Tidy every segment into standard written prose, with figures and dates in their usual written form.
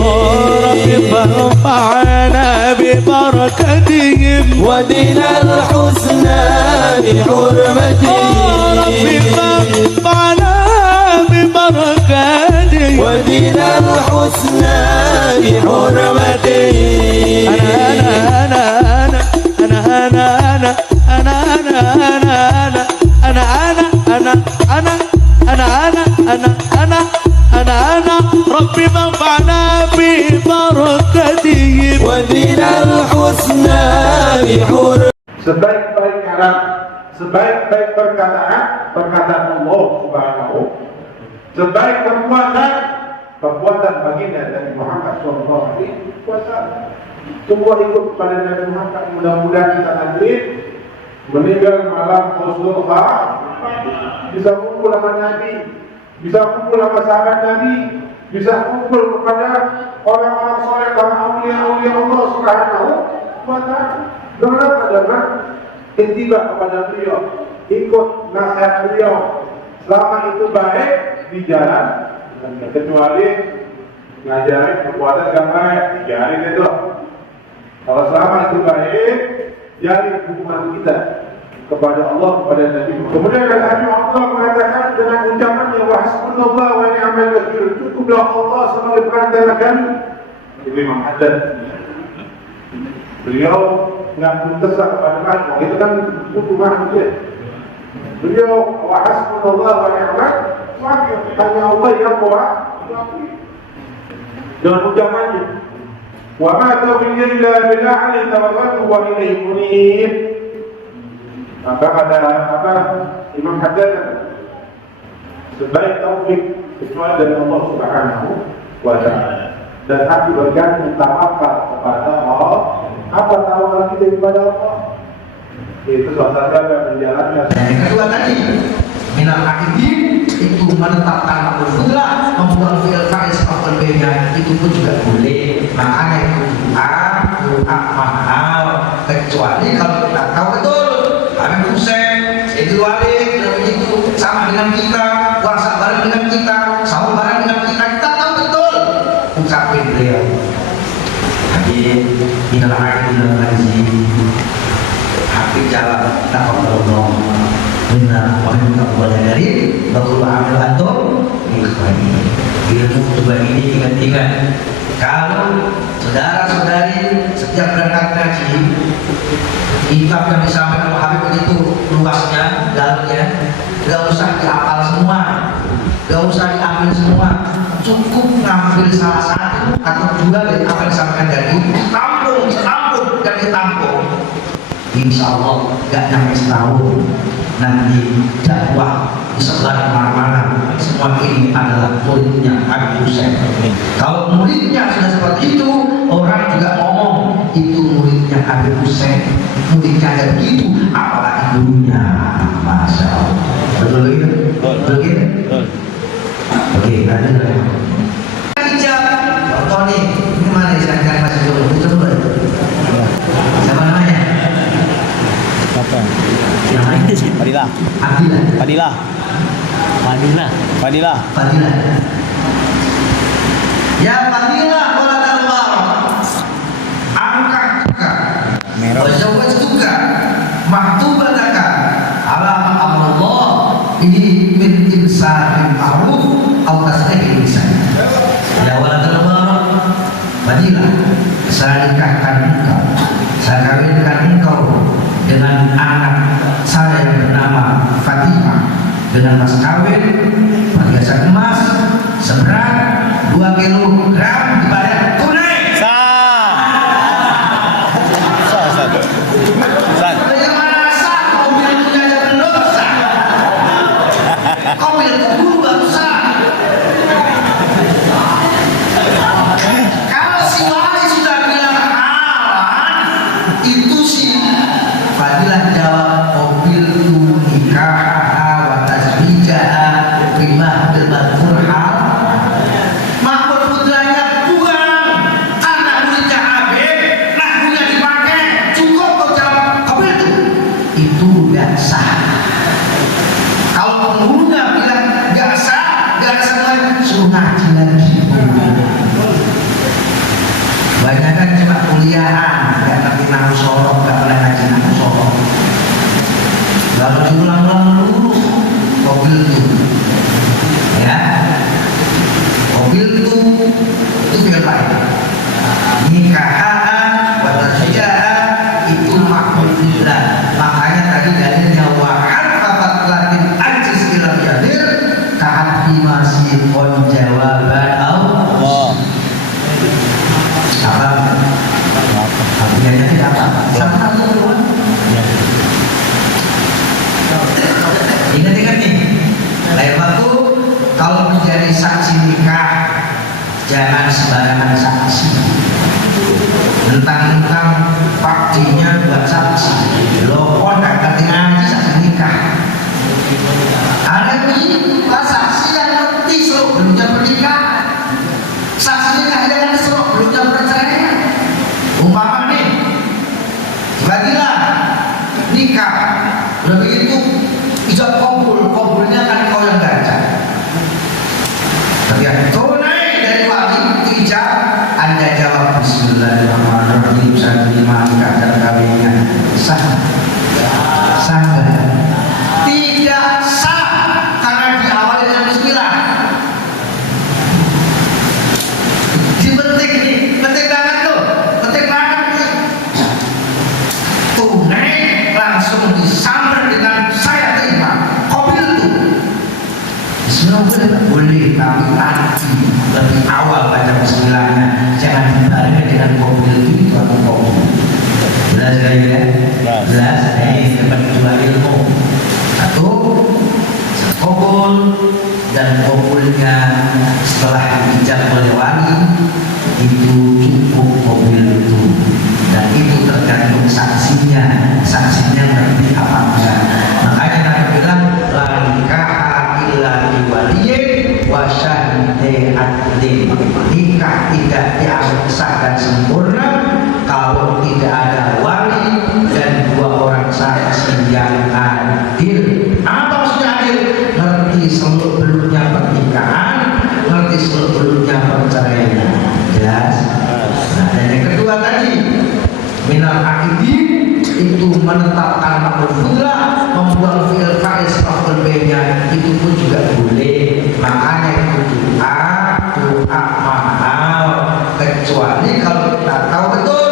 رب فانفعنا ببركتهم ودنا الحسنى بحرمتهم رب فانفعنا ببركتهم ودنا الحسنى بحرمتهم أنا ربي منفعنا ببركتهم ودنا الحسنى بحرمتهم. Sebaik-baik kalam, sebaik-baik perkataan Allah Subhanahu. Sebaik perbuatan baginda Nabi Muhammad SAW. Semua ikut pada Nabi Muhammad. Mudah-mudahan kita nanti meninggal malam Rasulullah bisa kumpul sama Nabi, bisa kumpul sama sahabat Nabi, bisa kumpul kepada orang-orang soleh dan aulia-aulia Allah Subhanahu wa ta'ala. Dengan intiba kepada beliau, ikut nasihat beliau, selama itu baik di jalan, kecuali ngajarin perbuatan yang baik, dijarin itu. Kalau selama itu baik, jadi hubungan kita kepada Allah, kepada Nabi. Kemudian Nabi Allah mengatakan dengan ucapannya wahasbunallah wa ni'mal wakil, cukuplah Allah sebagai perantara kami. Itu Imam Haddad. Beliau nggak mendesak kepada makhluk, itu kan butuh manusia. Beliau wahasbunallah wa ni'mal wakil, hanya Allah yang mewakili. Dengan ucapannya wa ma tawfiqi illa billah alaihi tawakkaltu wa ilaihi munib. Maka kata Imam Haddad, sebaik taufik kecuali dari Allah Subhanahu wa ta'ala, dan hati bergantung tawakal kepada Allah. Apa tawakal kita kepada Allah? Itu suasana yang menjalankan. Yang kedua tadi minal akidin, itu menetapkan al-fudlah, membuat fi'il fa'il seperti beda, itu pun juga boleh. Makanya itu doa mahal, kecuali kalau kita tahu betul Habib Hussein itu wali itu sama dengan kita, puasa bareng dengan kita, sahur bareng dengan kita tahu betul ucapin beliau. Jadi minal akidin haji hati jalan tak Allah benar orang yang boleh dari baru ambil antum ikhwani ilmu coba ini ingat-ingat kalau saudara-saudari setiap berangkat ngaji kitab yang disampaikan oleh Habib itu luasnya dalamnya gak usah dihafal semua, gak usah diambil semua, cukup ngambil salah satu atau dua dari apa yang disampaikan tadi, tampung dan ditampung. Insya Allah gak nyampe setahun nanti dakwah di sebelah mana-mana. Semua ini adalah muridnya Habib Hussein. Kalau muridnya sudah seperti itu, orang juga ngomong itu muridnya Habib Hussein. Muridnya ada begitu, apalagi gurunya. Masya Allah. Betul gitu? Betul gitu? Oke, ada lagi. Hijab, contoh nih, ini mana saya masih dulu? Itu dulu. Siapa namanya? Yang lain Fadilah. Fadilah. Ya Fadilah Allah angkat juga wajawaj juga maktubataka ala Allah ini min insan ma'ruf atau tasdih insan. Ya waladallah Fadilah, saya nikahkan engkau, saya kawinkan engkau dengan anak saya yang bernama Fatimah dengan mas kawin perhiasan emas seberat 2 kilogram dibayar tunai. Bagaimana sah mobil punya aja belum sah? Kau bilang dulu baru sah. Kalau si wali sudah bilang halan, itu sih Fadilah jawab mobil nikah wa tazwijah bima bil hal. Mahmud putranya buang anak muridnya Habib, lagunya dipakai, cukup kau jawab mobil itu gak sah. Kalau penghulunya bilang gak sah, gak sah suruh ngaji lagi. jangan sembarangan saksi. Tentang pakdinya buat saksi. Loh, kok nggak ngerti ngaji saksi nikah? Ada nih, saksi yang ngerti seluk belumnya pernikahan. Saksi nikah dengan seluk belumnya perceraian. Umpama nih, bagilah nikah, udah begitu ijab kabulnya kan kau yang baca. Tapi yang tunai dari wali ijab, Anda jawab Bismillahirrahmanirrahim, saya terima nikah dan kawinnya sah. Sah nggak? Tidak sah karena diawali dengan Bismillah. Penting nih, penting banget loh, penting banget nih. Tunai langsung disambar dengan saya terima. Kobil tuh. Bismillah boleh, tapi nanti lebih awal baca Bismillahnya, jangan dibarengi dengan kobil itu atau kobil. Jelas ya? Jelas. Dapat dua ilmu. Satu, kobil dan kobilnya setelah dijak oleh wali itu cukup kobil itu, dan itu tergantung saksinya ngerti apa enggak. Makanya Nabi bilang la nikaha illa biwaliyin wa syahidai adlin. Nikah tidak dianggap sah dan sempurna kalau tidak ada wali dan dua orang saksi yang adil. Apa maksudnya adil? Ngerti seluk beluknya pernikahan, ngerti seluk beluknya perceraian. Jelas. Nah, dan yang kedua tadi, minal akidin itu menetapkan makhluk fudlah, membuang fi'il fa'il setelah berbeda, itu pun juga boleh. Makanya itu doa mahal, kecuali kalau kita tahu betul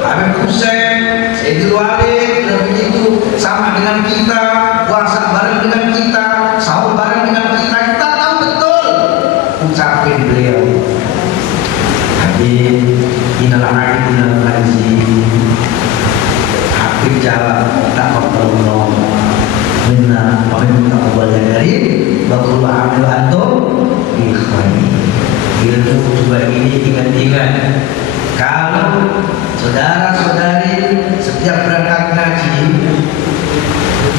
Habib Hussein, Sayyidul Walid, dan begitu sama dengan kita, puasa bareng dengan kita, sahur bareng dengan kita tahu betul ucapin beliau. Habib, inilah akidin Habib jawab, taqabbalallah minna wa minkum taqabbal dari wa kullu amal antum bi khair. Ilmu coba ini ingat-ingat, kalau saudara-saudari setiap berangkat ngaji,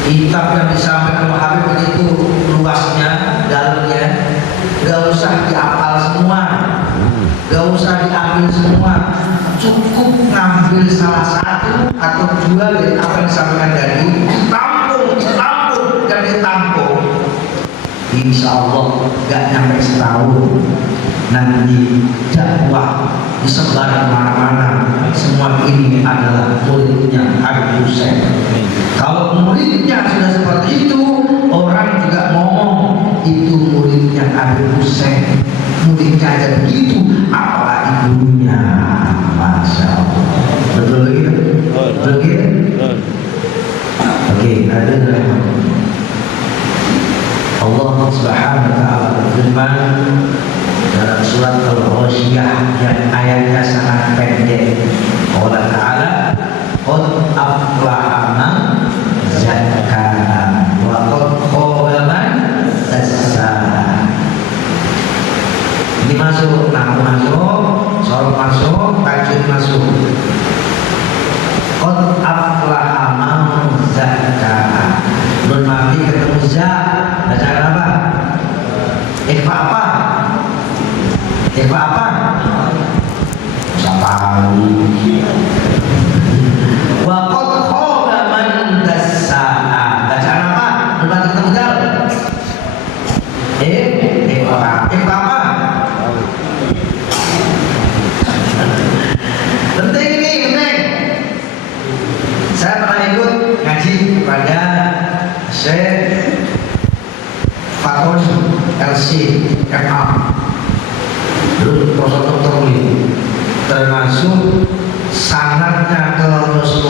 kitab yang disampaikan oleh Habib begitu luasnya, dalamnya, gak usah dihafal semua, gak usah diambil semua, cukup ngambil salah satu atau dua dari apa yang disampaikan tadi, ditampung dan ditampung. Insya Allah gak nyampe setahun nanti dakwah disebar kemana-mana. Semua ini adalah muridnya Habib Hussein. Kalau muridnya sudah seperti itu, orang juga ngomong itu muridnya Habib Hussein. Muridnya aja begitu, apalagi gurunya. Masya Allah. Betul begitu? Betul begitu? Oke, ada Allah Subhanahu wa taala berfirman dalam surat Al-Ghasyiyah yang ayatnya sangat pendek. Allah Ta'ala qad aflaha man zakkaha wa qad khaba man dassaha. Ini masuk, nahu masuk, sorok masuk, tajwid masuk. Qad aflaha man zakkaha. Nun mati ketemu za, bacaan apa? Ikhfa apa? Ikhfa apa? Sapali. Wa qad khaba man dassaha. Bacaan apa? Nun mati ketemu za. Ikhfa. Ikhfa apa? Penting ini, penting. Saya pernah ikut ngaji kepada Syekh Fakon LC MA, dulu Profesor Dr. termasuk sanadnya ke Rasulullah.